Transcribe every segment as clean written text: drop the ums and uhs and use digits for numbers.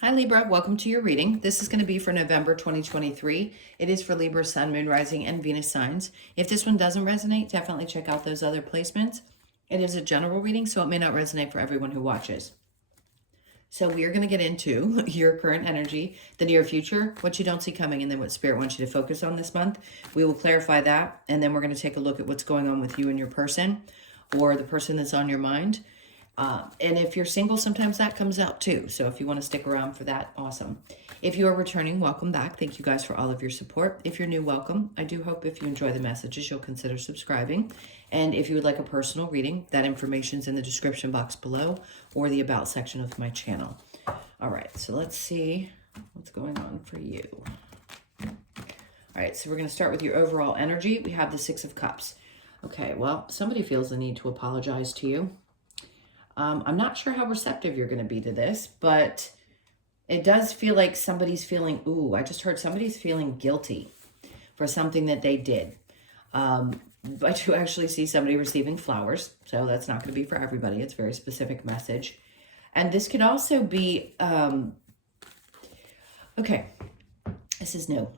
Hi Libra, welcome to your reading. This is going to be for November 2023. It is for Libra, Sun, Moon, Rising, and Venus signs. If this one doesn't resonate, definitely check out those other placements. It is a general reading, so it may not resonate for everyone who watches. So we are going to get into your current energy, the near future, what you don't see coming, and then what Spirit wants you to focus on this month. We will clarify that, and then we're going to take a look at what's going on with you and your person, or the person that's on your mind. And if you're single, sometimes that comes out too. So if you want to stick around for that, awesome. If you are returning, welcome back. Thank you guys for all of your support. If you're new, welcome. I do hope if you enjoy the messages, you'll consider subscribing. And if you would like a personal reading, that information's in the description box below or the about section of my channel. All right, so let's see what's going on for you. All right, so we're going to start with your overall energy. We have the Six of Cups. Okay, well, somebody feels the need to apologize to you. I'm not sure how receptive you're going to be to this, but it does feel like somebody's feeling, I just heard somebody's feeling guilty for something that they did. I do actually see somebody receiving flowers, so that's not going to be for everybody. It's a very specific message. And this could also be, okay, this is new.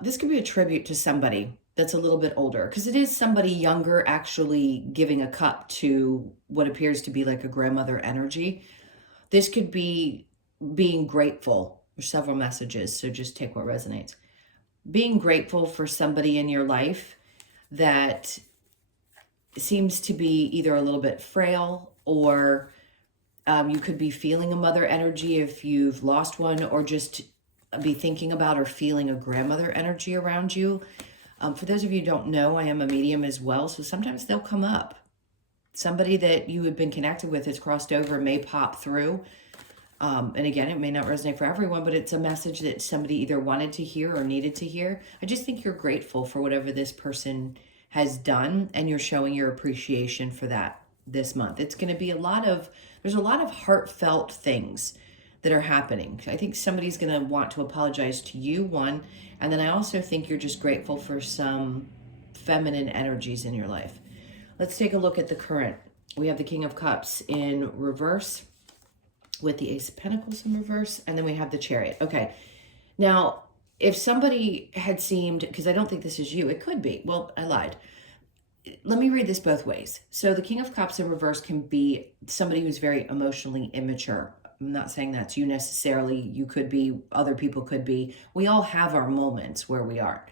This could be a tribute to somebody that's a little bit older, because it is somebody younger actually giving a cup to what appears to be like a grandmother energy. This could be being grateful. There's several messages, so just take what resonates. Being grateful for somebody in your life that seems to be either a little bit frail, or you could be feeling a mother energy if you've lost one, or just be thinking about or feeling a grandmother energy around you. For those of you who don't know, I am a medium as well, so sometimes they'll come up. Somebody that you have been connected with has crossed over, may pop through. And again, it may not resonate for everyone, but it's a message that somebody either wanted to hear or needed to hear. I just think you're grateful for whatever this person has done, and you're showing your appreciation for that this month. It's going to be there's a lot of heartfelt things that are happening. I think somebody's going to want to apologize to you, one, and then I also think you're just grateful for some feminine energies in your life. Let's take a look at the current. We have the King of Cups in reverse with the Ace of Pentacles in reverse, and then we have the Chariot. Okay, now, if somebody had seemed, because I don't think this is you, it could be. Well, I lied. Let me read this both ways. So the King of Cups in reverse can be somebody who's very emotionally immature. I'm not saying that's you necessarily. You could be, other people could be. We all have our moments where we are.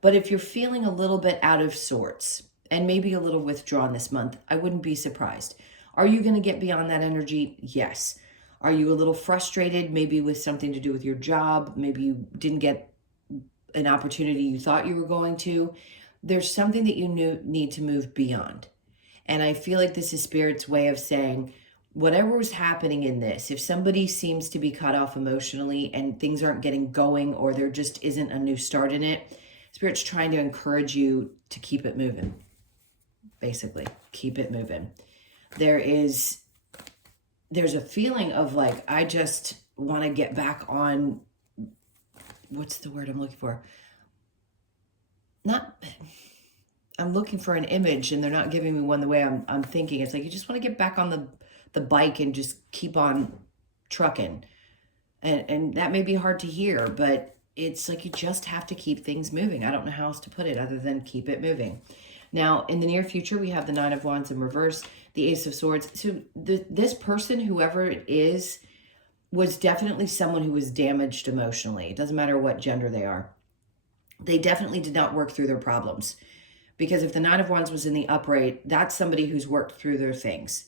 But if you're feeling a little bit out of sorts and maybe a little withdrawn this month, I wouldn't be surprised. Are you going to get beyond that energy? Yes. Are you a little frustrated, maybe with something to do with your job? Maybe you didn't get an opportunity you thought you were going to. There's something that you need to move beyond. And I feel like this is Spirit's way of saying, whatever was happening in this, if somebody seems to be cut off emotionally and things aren't getting going, or there just isn't a new start in it, Spirit's trying to encourage you to keep it moving. Basically, keep it moving. There's a feeling of like, I just want to get back on, what's the word I'm looking for? I'm looking for an image and they're not giving me one the way I'm thinking. It's like, you just want to get back on the bike and just keep on trucking. And that may be hard to hear, but it's like you just have to keep things moving. I don't know how else to put it other than keep it moving. Now, in the near future, we have the Nine of Wands in reverse, the Ace of Swords. So this person, whoever it is, was definitely someone who was damaged emotionally. It doesn't matter what gender they are. They definitely did not work through their problems. Because if the Nine of Wands was in the upright, that's somebody who's worked through their things.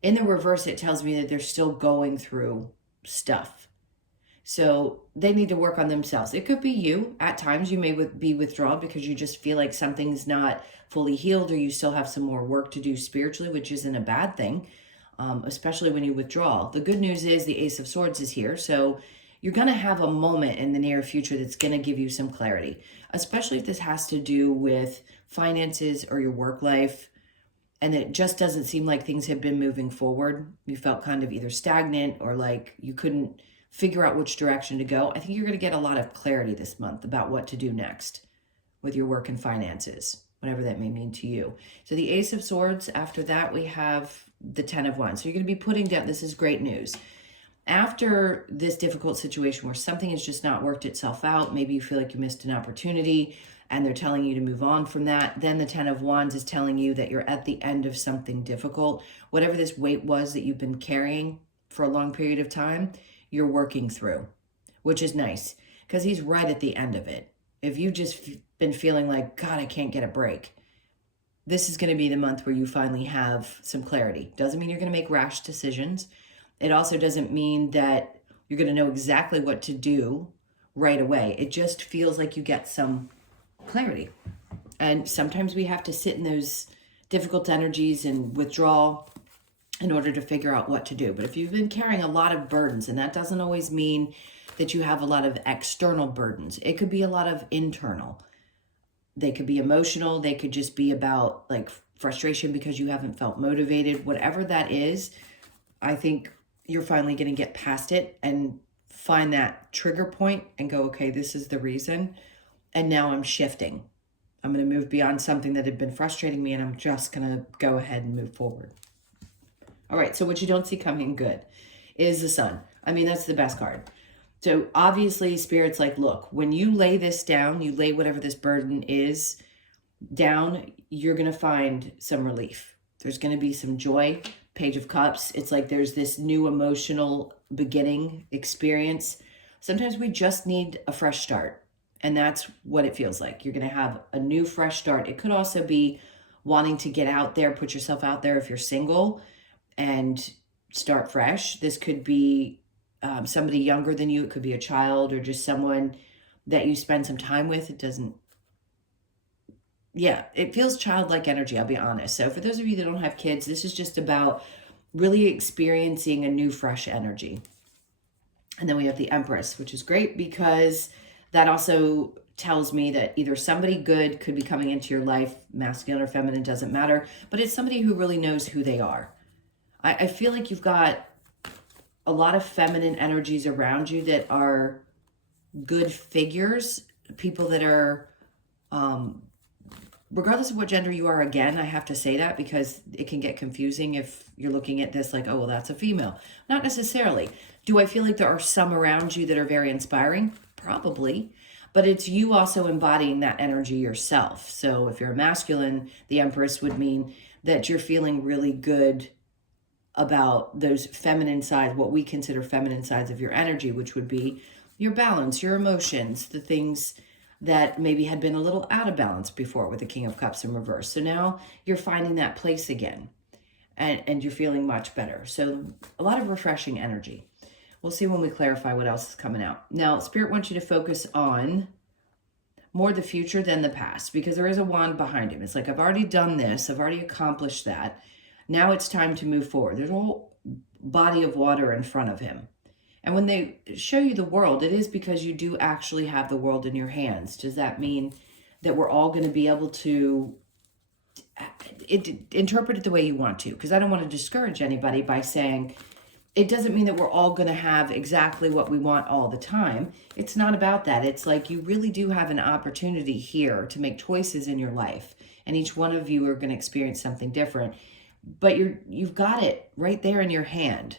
In the reverse, it tells me that they're still going through stuff. So they need to work on themselves. It could be you. At times you may be withdrawn because you just feel like something's not fully healed, or you still have some more work to do spiritually, which isn't a bad thing, especially when you withdraw. The good news is the Ace of Swords is here. So you're going to have a moment in the near future that's going to give you some clarity, especially if this has to do with finances or your work life, and it just doesn't seem like things have been moving forward. You felt kind of either stagnant or like you couldn't figure out which direction to go. I think you're going to get a lot of clarity this month about what to do next with your work and finances, whatever that may mean to you. So the Ace of Swords, after that, we have the Ten of Wands. So you're going to be putting down, this is great news. After this difficult situation where something has just not worked itself out, maybe you feel like you missed an opportunity and they're telling you to move on from that, then the 10 of Wands is telling you that you're at the end of something difficult. Whatever this weight was that you've been carrying for a long period of time, you're working through, which is nice because he's right at the end of it. If you've just been feeling like, God, I can't get a break, this is going to be the month where you finally have some clarity. Doesn't mean you're going to make rash decisions. It also doesn't mean that you're going to know exactly what to do right away. It just feels like you get some clarity. And sometimes we have to sit in those difficult energies and withdraw in order to figure out what to do. But if you've been carrying a lot of burdens, and that doesn't always mean that you have a lot of external burdens, it could be a lot of internal. They could be emotional. They could just be about like frustration because you haven't felt motivated. Whatever that is, I think you're finally going to get past it and find that trigger point and go, okay, this is the reason. And now I'm shifting. I'm going to move beyond something that had been frustrating me, and I'm just going to go ahead and move forward. All right, so what you don't see coming good is the Sun. I mean, that's the best card. So obviously, Spirit's like, look, when you lay this down, you lay whatever this burden is down, you're going to find some relief. There's going to be some joy. Page of Cups. It's like there's this new emotional beginning experience. Sometimes we just need a fresh start. And that's what it feels like. You're going to have a new fresh start. It could also be wanting to get out there, put yourself out there if you're single and start fresh. This could be somebody younger than you. It could be a child or just someone that you spend some time with. It doesn't, yeah, it feels childlike energy, I'll be honest. So for those of you that don't have kids, this is just about really experiencing a new, fresh energy. And then we have the Empress, which is great because that also tells me that either somebody good could be coming into your life, masculine or feminine, doesn't matter, but it's somebody who really knows who they are. I feel like you've got a lot of feminine energies around you that are good figures, people that are, regardless of what gender you are, again, I have to say that because it can get confusing if you're looking at this like, oh, well, that's a female. Not necessarily. Do I feel like there are some around you that are very inspiring? Probably. But it's you also embodying that energy yourself. So if you're a masculine, the Empress would mean that you're feeling really good about those feminine sides, what we consider feminine sides of your energy, which would be your balance, your emotions, the things that maybe had been a little out of balance before with the King of Cups in reverse. So now you're finding that place again and you're feeling much better. So a lot of refreshing energy. We'll see when we clarify what else is coming out. Now, Spirit wants you to focus on more the future than the past because there is a wand behind him. It's like, I've already done this. I've already accomplished that. Now it's time to move forward. There's a whole body of water in front of him. And when they show you the world, it is because you do actually have the world in your hands. Does that mean that we're all going to be able to interpret it the way you want to? Because I don't want to discourage anybody by saying it doesn't mean that we're all going to have exactly what we want all the time. It's not about that. It's like you really do have an opportunity here to make choices in your life. And each one of you are going to experience something different. But you've got it right there in your hand.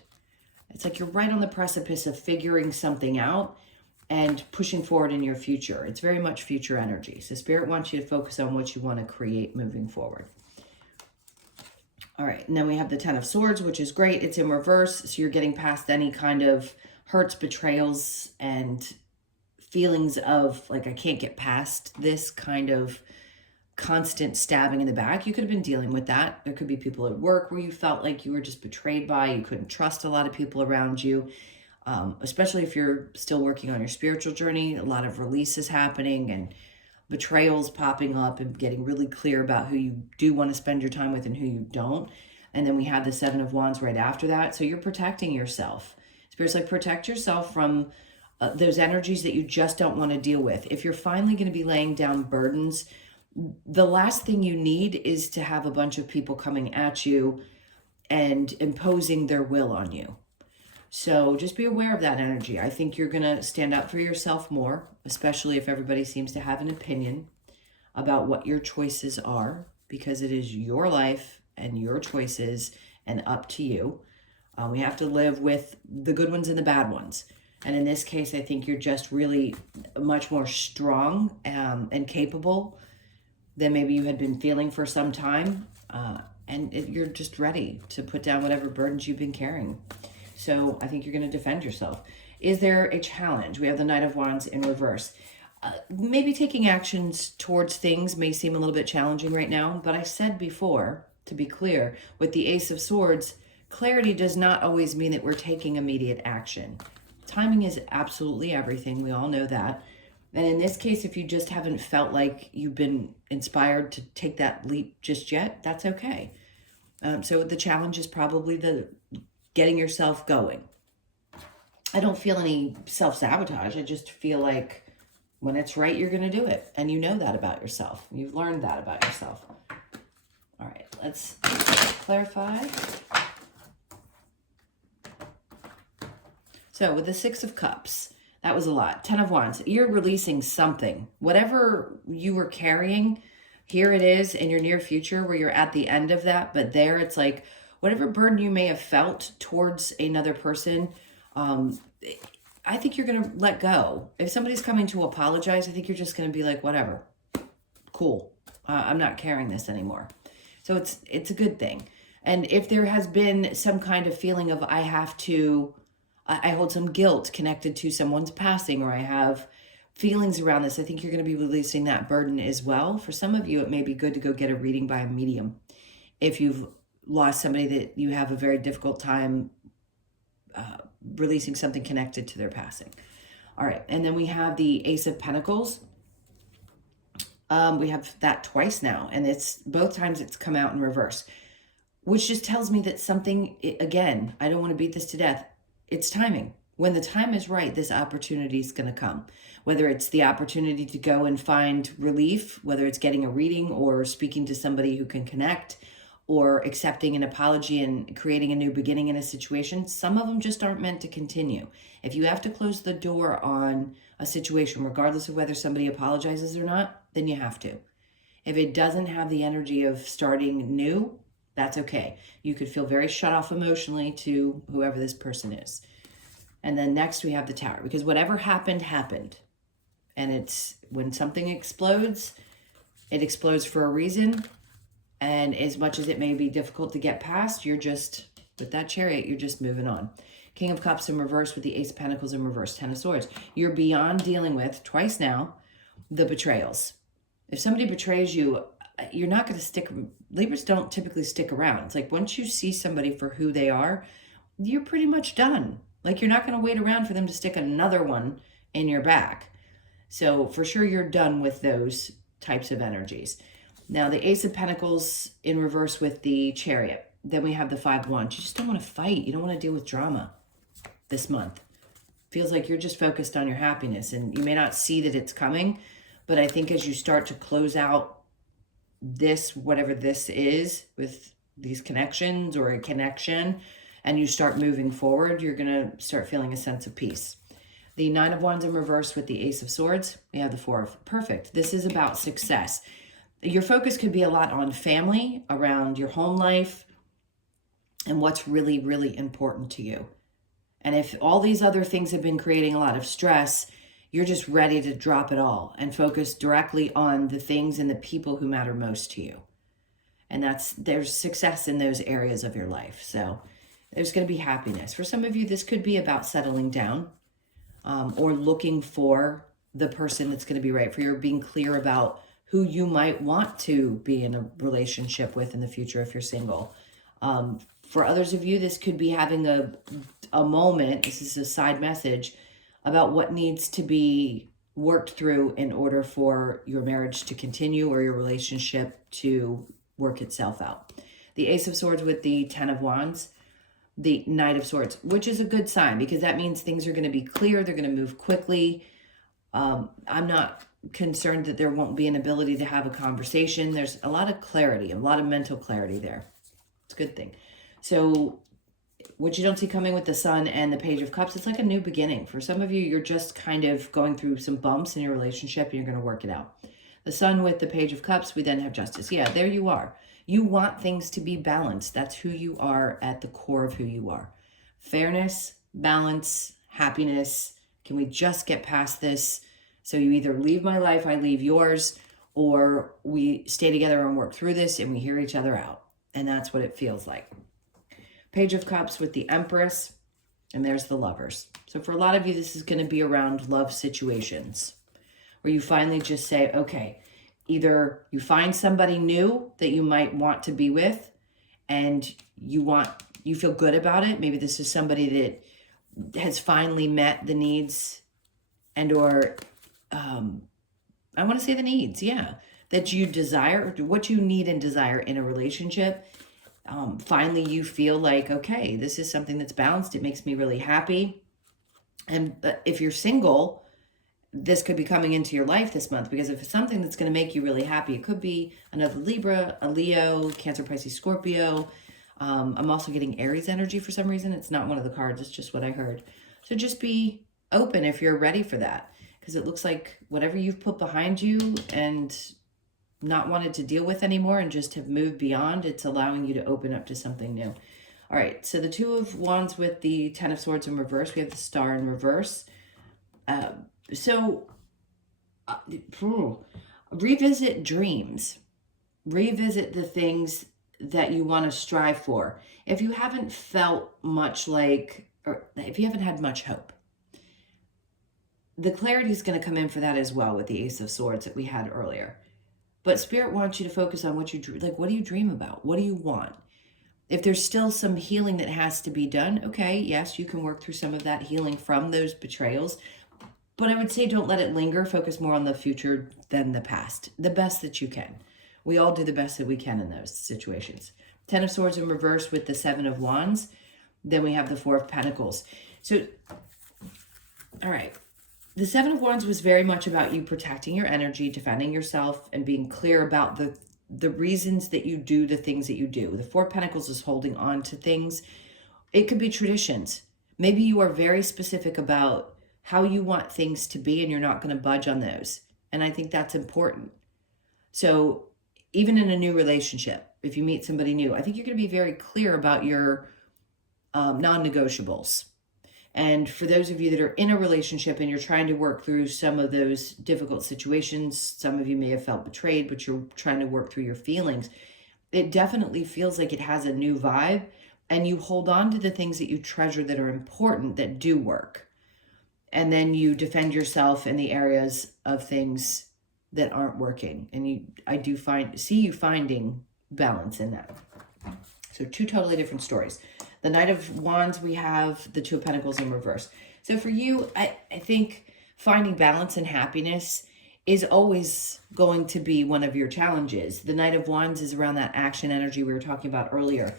It's like you're right on the precipice of figuring something out and pushing forward in your future. It's very much future energy. So Spirit wants you to focus on what you want to create moving forward. All right, and then we have the Ten of Swords, which is great. It's in reverse, so you're getting past any kind of hurts, betrayals, and feelings of like, I can't get past this kind of constant stabbing in the back. You could have been dealing with that. There could be people at work where you felt like you were just betrayed by, you couldn't trust a lot of people around you, especially if you're still working on your spiritual journey. A lot of releases happening and betrayals popping up and getting really clear about who you do want to spend your time with and who you don't. And then we have the Seven of Wands right after that. So you're protecting yourself. Spirit's like, protect yourself from those energies that you just don't want to deal with. If you're finally going to be laying down burdens, the last thing you need is to have a bunch of people coming at you and imposing their will on you. So just be aware of that energy. I think you're going to stand up for yourself more, especially if everybody seems to have an opinion about what your choices are, because it is your life and your choices and up to you. We have to live with the good ones and the bad ones. And in this case, I think you're just really much more strong and capable than maybe you had been feeling for some time. You're just ready to put down whatever burdens you've been carrying. So I think you're going to defend yourself. Is there a challenge? We have the Knight of Wands in reverse. Maybe taking actions towards things may seem a little bit challenging right now, but I said before, to be clear, with the Ace of Swords, clarity does not always mean that we're taking immediate action. Timing is absolutely everything. We all know that. And in this case, if you just haven't felt like you've been inspired to take that leap just yet, that's okay. So the challenge is probably the getting yourself going. I don't feel any self-sabotage. I just feel like when it's right, you're going to do it. And you know that about yourself. You've learned that about yourself. All right, let's clarify. So with the Six of Cups, that was a lot. 10 of Wands, you're releasing something. Whatever you were carrying, here it is in your near future where you're at the end of that. But there it's like whatever burden you may have felt towards another person, I think you're going to let go. If somebody's coming to apologize, I think you're just going to be like, whatever, cool. I'm not carrying this anymore. So it's a good thing. And if there has been some kind of feeling of I hold some guilt connected to someone's passing, or I have feelings around this, I think you're going to be releasing that burden as well. For some of you, it may be good to go get a reading by a medium. If you've lost somebody that you have a very difficult time releasing something connected to their passing. All right, and then we have the Ace of Pentacles. We have that twice now, and it's both times it's come out in reverse, which just tells me that something, again, I don't want to beat this to death. It's timing. When the time is right, this opportunity is going to come. Whether it's the opportunity to go and find relief, whether it's getting a reading or speaking to somebody who can connect, or accepting an apology and creating a new beginning in a situation, some of them just aren't meant to continue. If you have to close the door on a situation, regardless of whether somebody apologizes or not, then you have to. If it doesn't have the energy of starting new, that's okay. You could feel very shut off emotionally to whoever this person is. And then next we have the Tower, because whatever happened, happened. And it's when something explodes, it explodes for a reason. And as much as it may be difficult to get past, you're just, with that Chariot, you're just moving on. King of Cups in reverse with the Ace of Pentacles in reverse, 10 of Swords. You're beyond dealing with, twice now, the betrayals. If somebody betrays you, you're not going to stick. Libras don't typically stick around. It's like once you see somebody for who they are, you're pretty much done. Like you're not going to wait around for them to stick another one in your back. So for sure you're done with those types of energies. Now the Ace of Pentacles in reverse with the Chariot. Then we have the 5 of Wands. You just don't want to fight. You don't want to deal with drama this month. Feels like you're just focused on your happiness, and you may not see that it's coming, but I think as you start to close out this, whatever this is, with these connections or a connection, and you start moving forward, you're going to start feeling a sense of peace. The 9 of Wands in reverse with the Ace of Swords. We have the 4 of, perfect. This is about success. Your focus could be a lot on family, around your home life, and what's really, really important to you. And if all these other things have been creating a lot of stress, you're just ready to drop it all and focus directly on the things and the people who matter most to you. And there's success in those areas of your life. So there's going to be happiness. For some of you, this could be about settling down or looking for the person that's going to be right for you, or being clear about who you might want to be in a relationship with in the future if you're single. For others of you, this could be having a moment, this is a side message, about what needs to be worked through in order for your marriage to continue or your relationship to work itself out. The Ace of Swords with the 10 of Wands, the Knight of Swords, which is a good sign because that means things are going to be clear, they're going to move quickly. I'm not concerned that there won't be an ability to have a conversation. There's a lot of clarity, a lot of mental clarity there. It's a good thing. So what you don't see coming with the Sun and the Page of Cups, it's like a new beginning. For some of you, you're just kind of going through some bumps in your relationship and you're going to work it out. The Sun with the Page of Cups, we then have Justice. Yeah, there you are. You want things to be balanced. That's who you are at the core of who you are. Fairness, balance, happiness. Can we just get past this? So you either leave my life, I leave yours, or we stay together and work through this and we hear each other out. And that's what it feels like. Page of Cups with the Empress, and there's the Lovers. So for a lot of you, this is going to be around love situations where you finally just say, okay, either you find somebody new that you might want to be with and you feel good about it. Maybe this is somebody that has finally met the needs and or I want to say the needs, yeah, that you desire, what you need and desire in a relationship. Finally, you feel like, okay, this is something that's balanced. It makes me really happy. And if you're single, this could be coming into your life this month, because if it's something that's going to make you really happy, it could be another Libra, a Leo, Cancer, Pisces, Scorpio. I'm also getting Aries energy for some reason. It's not one of the cards. It's just what I heard. So just be open if you're ready for that, because it looks like whatever you've put behind you and not wanted to deal with anymore and just have moved beyond, it's allowing you to open up to something new. All right, so the Two of Wands with the Ten of Swords in reverse. We have the Star in reverse. Revisit dreams. Revisit the things that you want to strive for. If you haven't felt much like, or if you haven't had much hope, the clarity is going to come in for that as well with the Ace of Swords that we had earlier. But Spirit wants you to focus on what you like. What do you dream about? What do you want? If there's still some healing that has to be done, okay, yes, you can work through some of that healing from those betrayals. But I would say don't let it linger. Focus more on the future than the past. The best that you can. We all do the best that we can in those situations. Ten of Swords in reverse with the Seven of Wands. Then we have the Four of Pentacles. So, all right. The Seven of Wands was very much about you protecting your energy, defending yourself, and being clear about the reasons that you do the things that you do. The Four of Pentacles is holding on to things. It could be traditions. Maybe you are very specific about how you want things to be and you're not going to budge on those. And I think that's important. So even in a new relationship, if you meet somebody new, I think you're going to be very clear about your non-negotiables. And for those of you that are in a relationship and you're trying to work through some of those difficult situations, some of you may have felt betrayed, but you're trying to work through your feelings. It definitely feels like it has a new vibe, and you hold on to the things that you treasure that are important, that do work. And then you defend yourself in the areas of things that aren't working. And I do see you finding balance in that. So two totally different stories. The Knight of Wands, we have the Two of Pentacles in reverse. So for you, I think finding balance and happiness is always going to be one of your challenges. The Knight of Wands is around that action energy we were talking about earlier.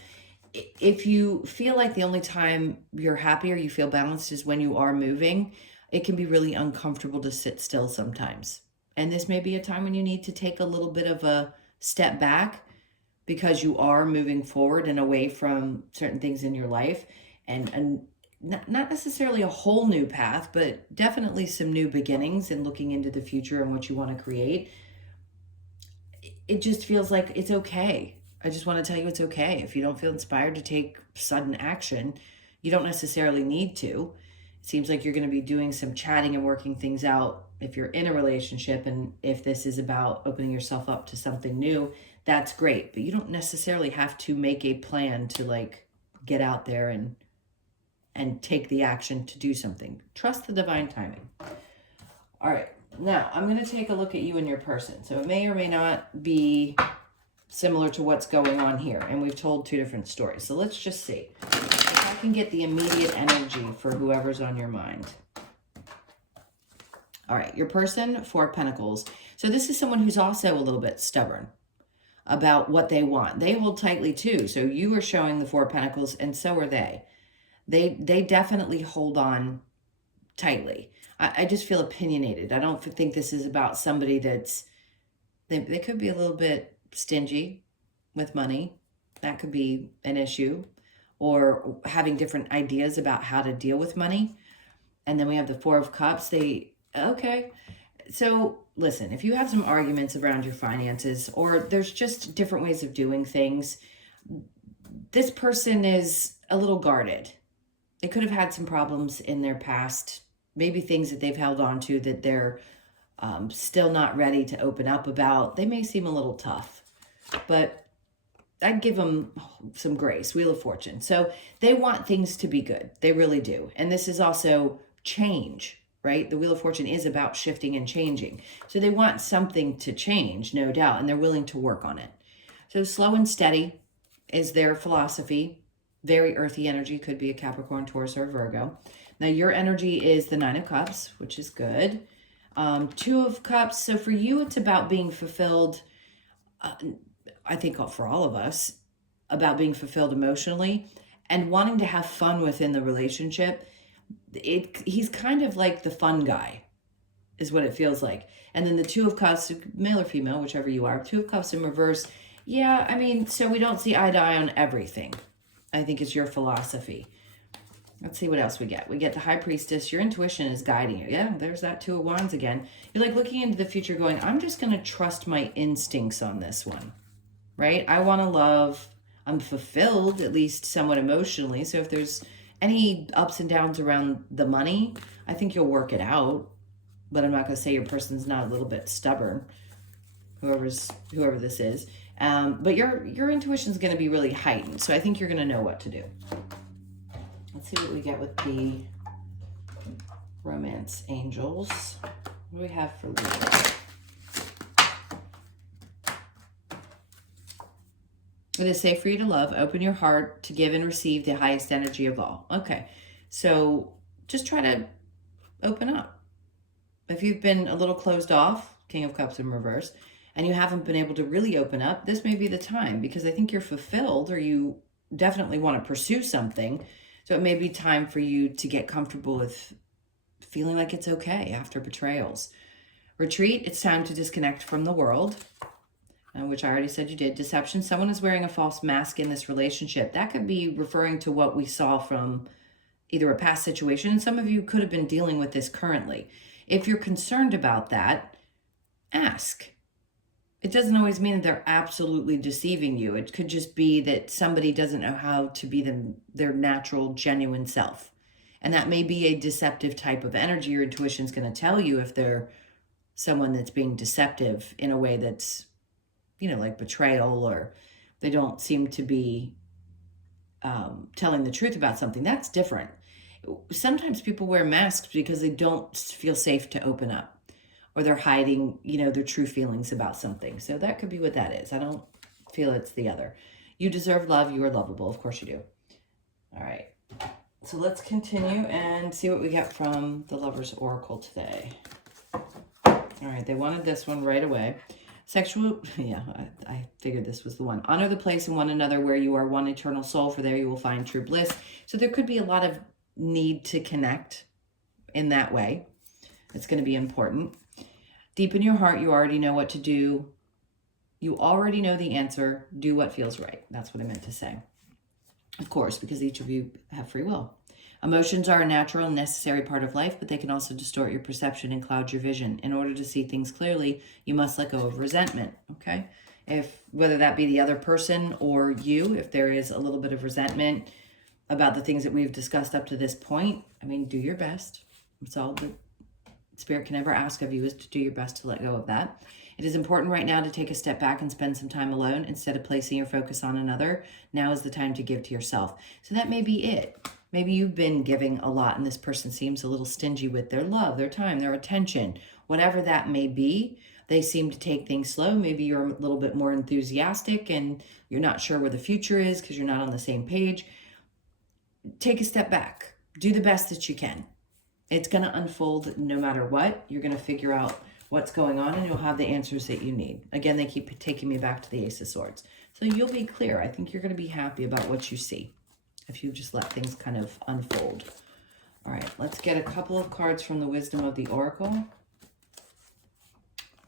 If you feel like the only time you're happy or you feel balanced is when you are moving, it can be really uncomfortable to sit still sometimes. And this may be a time when you need to take a little bit of a step back, because you are moving forward and away from certain things in your life, and not necessarily a whole new path, but definitely some new beginnings and looking into the future and what you want to create. It just feels like it's okay. I just want to tell you it's okay. If you don't feel inspired to take sudden action, you don't necessarily need to. It seems like you're going to be doing some chatting and working things out if you're in a relationship, and if this is about opening yourself up to something new, that's great. But you don't necessarily have to make a plan to like get out there and take the action to do something. Trust the divine timing. All right, now I'm going to take a look at you and your person. So it may or may not be similar to what's going on here, and we've told two different stories. So let's just see if I can get the immediate energy for whoever's on your mind. All right, your person, Four of Pentacles. So this is someone who's also a little bit stubborn about what they want. They hold tightly too. So you are showing the Four of Pentacles, and so are they. They definitely hold on tightly. I just feel opinionated. I don't think this is about somebody that's, they could be a little bit stingy with money. That could be an issue. Or having different ideas about how to deal with money. And then we have the Four of Cups. Okay. So listen, if you have some arguments around your finances, or there's just different ways of doing things, this person is a little guarded. They could have had some problems in their past, maybe things that they've held on to that they're still not ready to open up about. They may seem a little tough, but I'd give them some grace. Wheel of Fortune. So they want things to be good. They really do. And this is also change, right? The Wheel of Fortune is about shifting and changing. So they want something to change, no doubt, and they're willing to work on it. So slow and steady is their philosophy. Very earthy energy, could be a Capricorn, Taurus, or Virgo. Now your energy is the Nine of Cups, which is good. Two of Cups. So for you, it's about being fulfilled. I think for all of us, about being fulfilled emotionally and wanting to have fun within the relationship. He's kind of like the fun guy, is what it feels like. And then the Two of Cups, male or female, whichever you are, Two of Cups in reverse. Yeah, I mean, so we don't see eye to eye on everything. I think it's your philosophy. Let's see what else we get. We get the High Priestess. Your intuition is guiding you. Yeah, there's that Two of Wands again. You're like looking into the future going, I'm just going to trust my instincts on this one, right? I want to love. I'm fulfilled, at least somewhat emotionally. So if there's any ups and downs around the money, I think you'll work it out. But I'm not going to say your person's not a little bit stubborn, whoever this is. But your intuition is going to be really heightened. So I think you're going to know what to do. Let's see what we get with the Romance Angels. What do we have for Libra? It is safe for you to love. Open your heart to give and receive the highest energy of all. Okay, so just try to open up. If you've been a little closed off, King of Cups in reverse, and you haven't been able to really open up, this may be the time, because I think you're fulfilled, or you definitely want to pursue something. So it may be time for you to get comfortable with feeling like it's okay after betrayals. Retreat, it's time to disconnect from the world, which I already said you did. Deception, someone is wearing a false mask in this relationship. That could be referring to what we saw from either a past situation, and some of you could have been dealing with this currently. If you're concerned about that, ask. It doesn't always mean that they're absolutely deceiving you. It could just be that somebody doesn't know how to be their natural, genuine self. And that may be a deceptive type of energy. Your intuition's going to tell you if they're someone that's being deceptive in a way that's, like betrayal, or they don't seem to be telling the truth about something. That's different. Sometimes people wear masks because they don't feel safe to open up, or they're hiding, their true feelings about something. So that could be what that is. I don't feel it's the other. You deserve love. You are lovable. Of course you do. All right. So let's continue and see what we get from the Lover's Oracle today. All right. They wanted this one right away. Sexual, I figured this was the one. Honor the place in one another where you are one eternal soul, for there you will find true bliss. So there could be a lot of need to connect in that way. It's going to be important. Deep in your heart, you already know what to do. You already know the answer. Do what feels right. That's what I meant to say. Of course, because each of you have free will. Emotions are a natural and necessary part of life, but they can also distort your perception and cloud your vision. In order to see things clearly, you must let go of resentment, okay? Whether that be the other person or you, if there is a little bit of resentment about the things that we've discussed up to this point, do your best. It's all that Spirit can ever ask of you, is to do your best to let go of that. It is important right now to take a step back and spend some time alone instead of placing your focus on another. Now is the time to give to yourself. So that may be it. Maybe you've been giving a lot and this person seems a little stingy with their love, their time, their attention, whatever that may be. They seem to take things slow. Maybe you're a little bit more enthusiastic and you're not sure where the future is because you're not on the same page. Take a step back. Do the best that you can. It's going to unfold no matter what. You're going to figure out what's going on and you'll have the answers that you need. Again, they keep taking me back to the Ace of Swords. So you'll be clear. I think you're going to be happy about what you see if you just let things kind of unfold. All right, let's get a couple of cards from the Wisdom of the Oracle.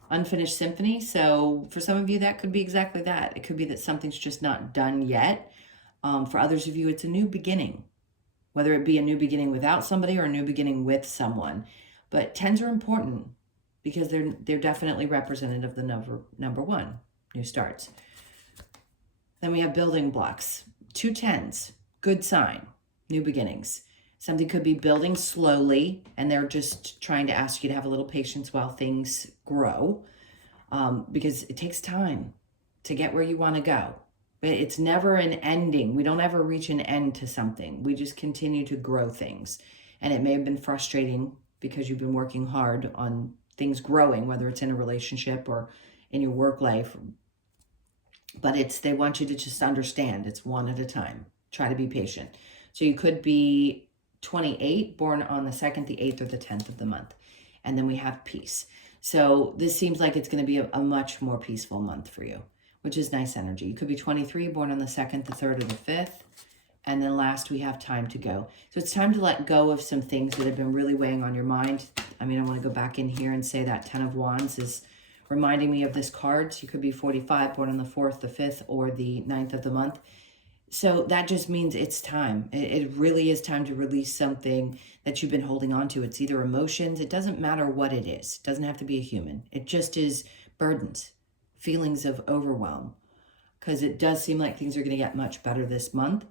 Unfinished Symphony. So for some of you, that could be exactly that. It could be that something's just not done yet. For others of you, it's a new beginning, whether it be a new beginning without somebody or a new beginning with someone. But 10s are important because they're definitely representative of the number one, new starts. Then we have building blocks. 2 10s, good sign, new beginnings. Something could be building slowly, and they're just trying to ask you to have a little patience while things grow, because it takes time to get where you want to go. But it's never an ending. We don't ever reach an end to something. We just continue to grow things. And it may have been frustrating because you've been working hard on things growing, whether it's in a relationship or in your work life. But they want you to just understand it's one at a time. Try to be patient. So you could be 28, born on the 2nd, the 8th, or the 10th of the month. And then we have peace. So this seems like it's going to be a much more peaceful month for you, which is nice energy. You could be 23, born on the 2nd, the 3rd, or the 5th. And then last, we have time to go. So it's time to let go of some things that have been really weighing on your mind. I mean, I want to go back in here and say that 10 of Wands is reminding me of this card. So you could be 45, born on the 4th, the 5th, or the 9th of the month. So that just means it's time. It really is time to release something that you've been holding on to. It's either emotions. It doesn't matter what it is. It doesn't have to be a human. It just is burdens, feelings of overwhelm, because it does seem like things are going to get much better this month.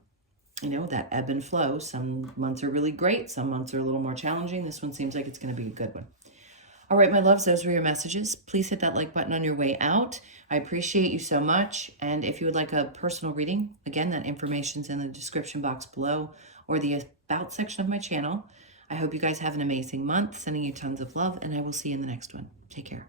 You know, that ebb and flow. Some months are really great. Some months are a little more challenging. This one seems like it's going to be a good one. All right, my loves, those were your messages. Please hit that like button on your way out. I appreciate you so much. And if you would like a personal reading, again, that information's in the description box below or the about section of my channel. I hope you guys have an amazing month. Sending you tons of love, and I will see you in the next one. Take care.